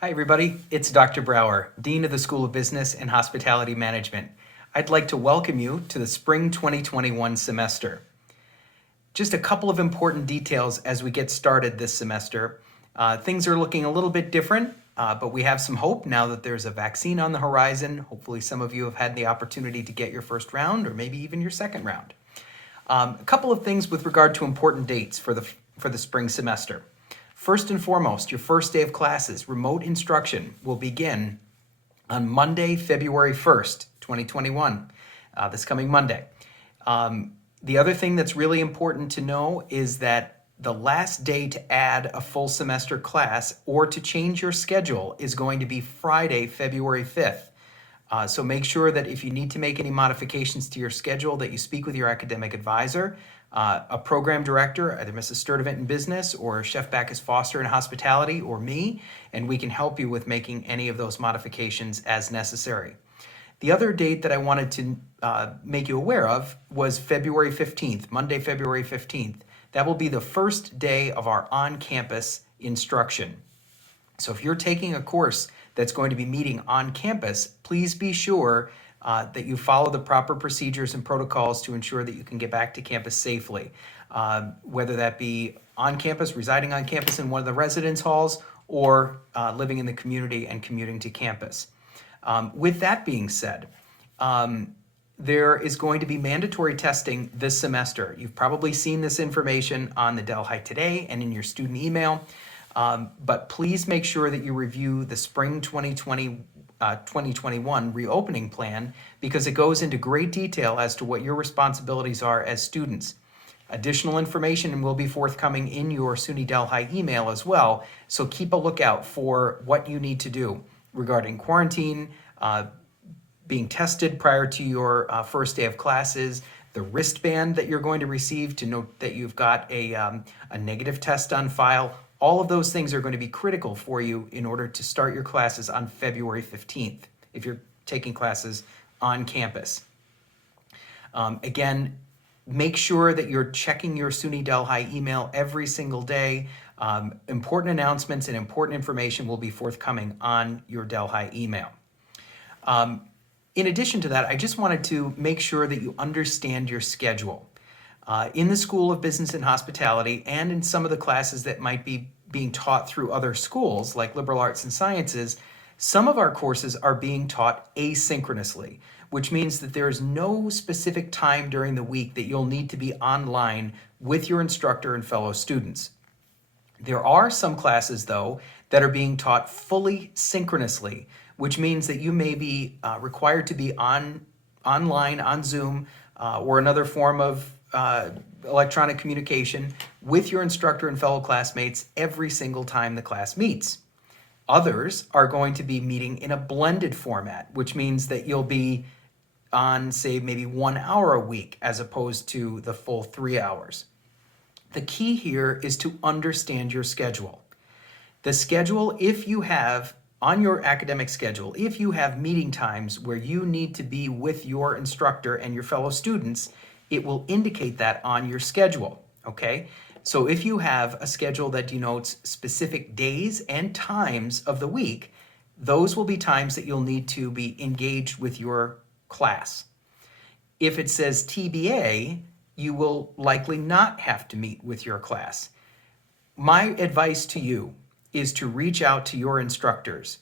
Hi, everybody. It's Dr. Brower, Dean of the School of Business and Hospitality Management. I'd like to welcome you to the Spring 2021 semester. Just a couple of important details as we get started this semester. Things are looking a little bit different, but we have some hope now that there's a vaccine on the horizon. Hopefully, some of you have had the opportunity to get your first round or maybe even your second round. A couple of things with regard to important dates for the spring semester. First and foremost, your first day of classes, remote instruction, will begin on Monday, February 1st, 2021, this coming Monday. The other thing that's really important to know is that the last day to add a full semester class or to change your schedule is going to be Friday, February 5th. So make sure that if you need to make any modifications to your schedule, that you speak with your academic advisor, a program director, either Mrs. Sturdivant in business or Chef Backus Foster in hospitality, or me, and we can help you with making any of those modifications as necessary. The other date that I wanted to make you aware of was February 15th, Monday, February 15th. That will be the first day of our on-campus instruction. So if you're taking a course that's going to be meeting on campus, please be sure that you follow the proper procedures and protocols to ensure that you can get back to campus safely, whether that be on campus, residing on campus in one of the residence halls, or living in the community and commuting to campus. With that being said, there is going to be mandatory testing this semester. You've probably seen this information on the Delhi Today and in your student email. But please make sure that you review the spring 2021 reopening plan, because it goes into great detail as to what your responsibilities are as students. Additional information will be forthcoming in your SUNY Delhi email as well, so keep a lookout for what you need to do regarding quarantine, being tested prior to your first day of classes, the wristband that you're going to receive to note that you've got a negative test on file. All of those things are going to be critical for you in order to start your classes on February 15th, if you're taking classes on campus. Again, make sure that you're checking your SUNY Delhi email every single day. Important announcements and important information will be forthcoming on your Delhi email. In addition to that, I just wanted to make sure that you understand your schedule. In the School of Business and Hospitality, and in some of the classes that might be being taught through other schools like liberal arts and sciences, some of our courses are being taught asynchronously, which means that there is no specific time during the week that you'll need to be online with your instructor and fellow students. There are some classes, though, that are being taught fully synchronously, which means that you may be required to be online, on Zoom, or another form of electronic communication with your instructor and fellow classmates every single time the class meets. Others are going to be meeting in a blended format, which means that you'll be on, say, maybe 1 hour a week as opposed to the full 3 hours. The key here is to understand your schedule. The schedule, if you have on your academic schedule, if you have meeting times where you need to be with your instructor and your fellow students, it will indicate that on your schedule, okay? So if you have a schedule that denotes specific days and times of the week, those will be times that you'll need to be engaged with your class. If it says TBA, you will likely not have to meet with your class. My advice to you is to reach out to your instructors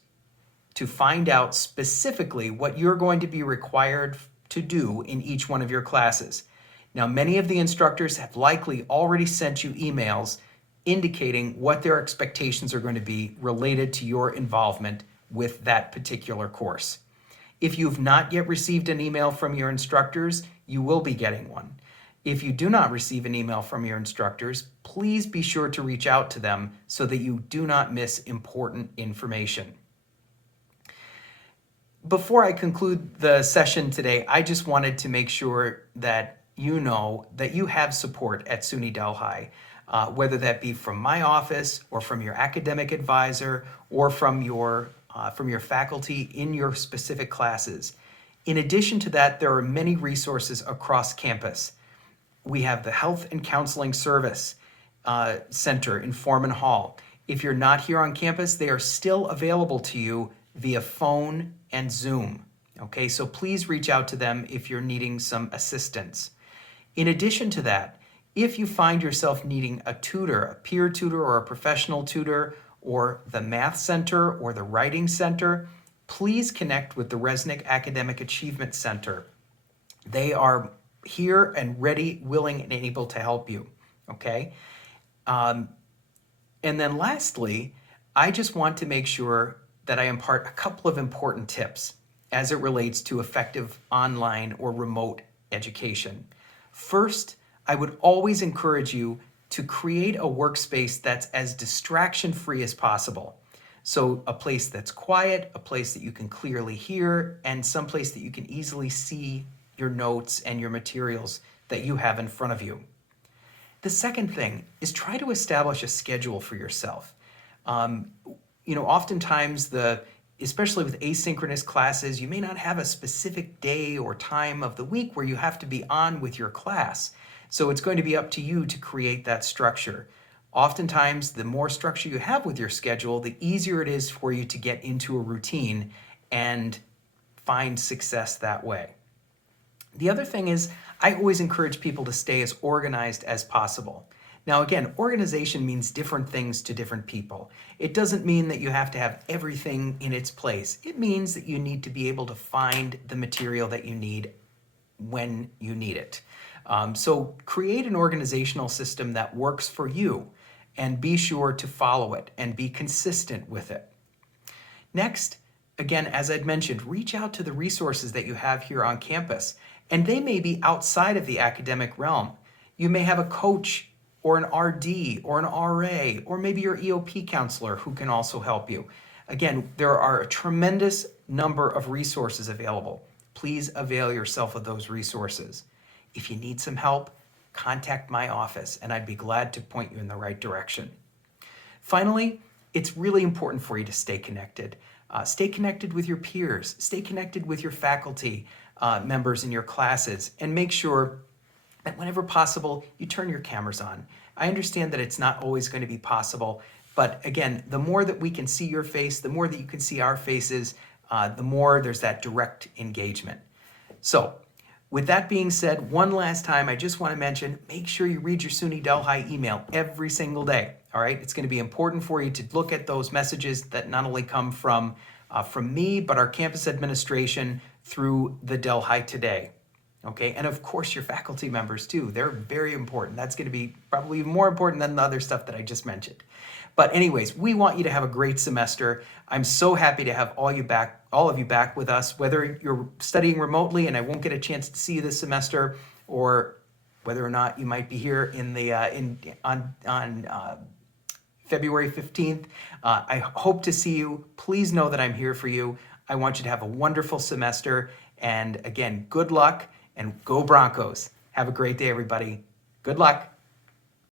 to find out specifically what you're going to be required to do in each one of your classes. Now, many of the instructors have likely already sent you emails indicating what their expectations are going to be related to your involvement with that particular course. If you've not yet received an email from your instructors, you will be getting one. If you do not receive an email from your instructors, please be sure to reach out to them so that you do not miss important information. Before I conclude the session today, I just wanted to make sure that you know that you have support at SUNY Delhi, whether that be from my office or from your academic advisor or from your faculty in your specific classes. In addition to that, there are many resources across campus. We have the Health and Counseling Service Center in Foreman Hall. If you're not here on campus, they are still available to you via phone and Zoom. Okay, so please reach out to them if you're needing some assistance. In addition to that, if you find yourself needing a tutor, a peer tutor or a professional tutor, or the Math Center or the Writing Center, please connect with the Resnick Academic Achievement Center. They are here and ready, willing, and able to help you, okay? And then lastly, I just want to make sure that I impart a couple of important tips as it relates to effective online or remote education. First, I would always encourage you to create a workspace that's as distraction-free as possible. So a place that's quiet, a place that you can clearly hear, and some place that you can easily see your notes and your materials that you have in front of you. The second thing is try to establish a schedule for yourself. Oftentimes especially with asynchronous classes, you may not have a specific day or time of the week where you have to be on with your class. So it's going to be up to you to create that structure. Oftentimes, the more structure you have with your schedule, the easier it is for you to get into a routine and find success that way. The other thing is, I always encourage people to stay as organized as possible. Now again, organization means different things to different people. It doesn't mean that you have to have everything in its place. It means that you need to be able to find the material that you need when you need it. So create an organizational system that works for you and be sure to follow it and be consistent with it. Next, again, as I'd mentioned, reach out to the resources that you have here on campus, and they may be outside of the academic realm. You may have a coach or an RD or an RA, or maybe your EOP counselor who can also help you. Again, there are a tremendous number of resources available. Please avail yourself of those resources. If you need some help, contact my office and I'd be glad to point you in the right direction. Finally, it's really important for you to stay connected. Stay connected with your peers, stay connected with your faculty members in your classes, and make sure that whenever possible, you turn your cameras on. I understand that it's not always going to be possible, but again, the more that we can see your face, the more that you can see our faces, the more there's that direct engagement. So, with that being said, one last time, I just want to mention, make sure you read your SUNY Delhi email every single day, all right? It's going to be important for you to look at those messages that not only come from me, but our campus administration through the Delhi Today. Okay, and of course your faculty members too. They're very important. That's going to be probably more important than the other stuff that I just mentioned. But anyways, we want you to have a great semester. I'm so happy to have all of you back with us, whether you're studying remotely and I won't get a chance to see you this semester, or whether or not you might be here on February 15th. I hope to see you. Please know that I'm here for you. I want you to have a wonderful semester. And again, good luck. And go Broncos. Have a great day, everybody. Good luck.